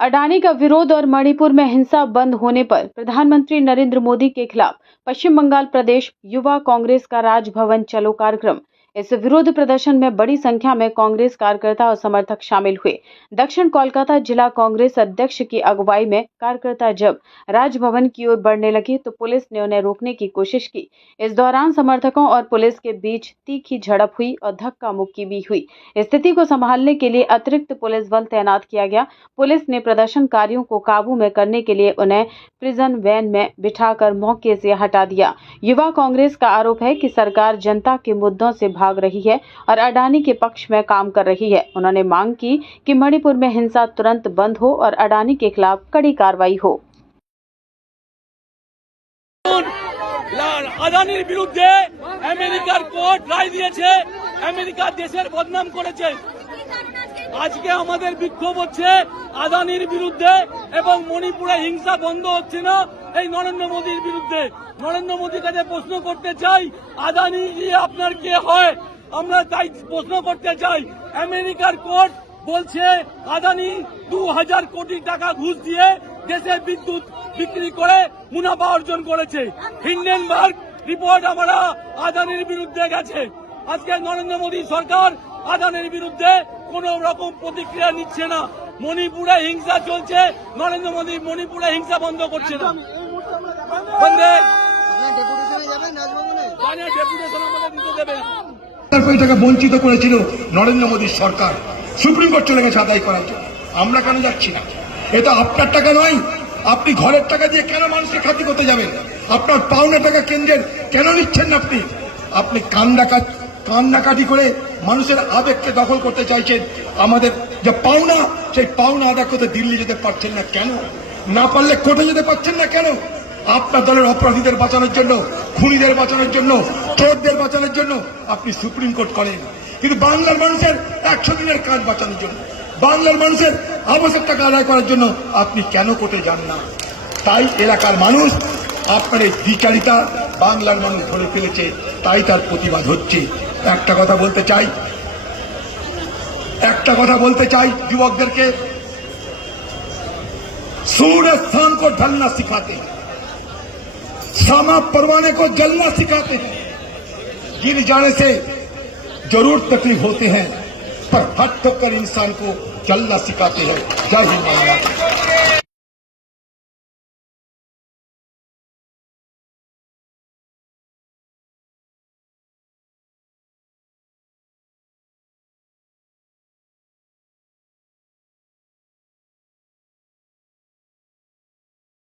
अडानी का विरोध और मणिपुर में हिंसा बंद होने पर प्रधानमंत्री नरेंद्र मोदी के खिलाफ पश्चिम बंगाल प्रदेश युवा कांग्रेस का राजभवन चलो कार्यक्रम। इस विरोध प्रदर्शन में बड़ी संख्या में कांग्रेस कार्यकर्ता और समर्थक शामिल हुए। दक्षिण कोलकाता जिला कांग्रेस अध्यक्ष की अगुवाई में कार्यकर्ता जब राजभवन की ओर बढ़ने लगे तो पुलिस ने उन्हें रोकने की कोशिश की। इस दौरान समर्थकों और पुलिस के बीच तीखी झड़प हुई और धक्का मुक्की भी हुई। स्थिति को संभालने के लिए अतिरिक्त पुलिस बल तैनात किया गया। पुलिस ने प्रदर्शनकारियों को काबू में करने के लिए उन्हें प्रिजन वैन में बिठाकर मौके से हटा दिया। युवा कांग्रेस का आरोप है कि सरकार जनता के मुद्दों से भाग रही है और अडानी के पक्ष में काम कर रही है। उन्होंने मांग की कि मणिपुर में हिंसा तुरंत बंद हो और अडानी के खिलाफ कड़ी कार्रवाई हो। আদানির বিরুদ্ধে আমেরিকার কোর্ট রায় দিয়েছে, আমেরিকা দেশের বদনাম করেছে। আজকে আমাদের বিক্ষোভ হচ্ছে আদানির বিরুদ্ধে এবং মণিপুরে হিংসা বন্ধ হচ্ছে না এই নরেন্দ্র মোদীর বিরুদ্ধে। নরেন্দ্র মোদীর কাছে প্রশ্ন করতে চাই, আদানি আপনার কে হয়? আমরা তাই প্রশ্ন করতে চাই। আমেরিকার কোর্ট বলছে আদানি 2000 কোটি টাকা ঘুষ দিয়ে দেশে বিদ্যুৎ বিক্রি করে মুনাফা অর্জন করেছে। হিন্ডেনবার্গ রিপোর্ট আমরা আদানির বিরুদ্ধে গেছে। আজকে নরেন্দ্র মোদী সরকার আদানির বিরুদ্ধে কোন রকম প্রতিক্রিয়া নিচ্ছে না। মণিপুরে হিংসা চলছে, নরেন্দ্র মোদী মণিপুরে হিংসা বন্ধ করছে না। ডেপুটেশন আমাদের দিতে দেবে না। টাকা বঞ্চিত করেছিল নরেন্দ্র মোদীর সরকার, সুপ্রিম কোর্ট চলে গেছে আদায় করার জন্য। আমরা কেন যাচ্ছি না? এটা আপনার টাকা নয়। আপনি ঘরের টাকা দিয়ে কেন মানুষকে খাতি করতে যাবেন? আপনার পাওনা টাকা কেন্দ্রের কেন নিচ্ছেন না? আপনি কান্নাকাটি করে মানুষের আবেগকে দখল করতে চাইছেন। আমাদের যে পাওনা, সেই পাওনা আদায় করতে দিল্লি যেতে পারছেন না কেন? না পারলে কোর্টে যেতে পারছেন না কেন? আপনার দলের অপরাধীদের বাঁচানোর জন্য, খুনিদের বাঁচানোর জন্য, চোরদের বাঁচানোর জন্য আপনি সুপ্রিম কোর্ট করেন, কিন্তু বাংলার মানুষের 100 দিনের কাজ বাঁচানোর জন্য, বাংলার মানুষের আবাসের টাকা আদায় করার জন্য আপনি কেন কোর্টে যান না? তাই এলাকার মানুষ আপনার এই দ্বিচারিতা বাংলার মানুষ ধরে ফেলেছে, তাই তার প্রতিবাদ হচ্ছে। একটা কথা বলতে চাই যুবকদেরকে, सूरज स्थान को ढलना सिखाते हैं, सामा परवाने को जलना सिखाते हैं। गिर जाने से जरूर तकलीफ होते हैं, पर हट कर इंसान को जलना सिखाते हैं। जय हिंद।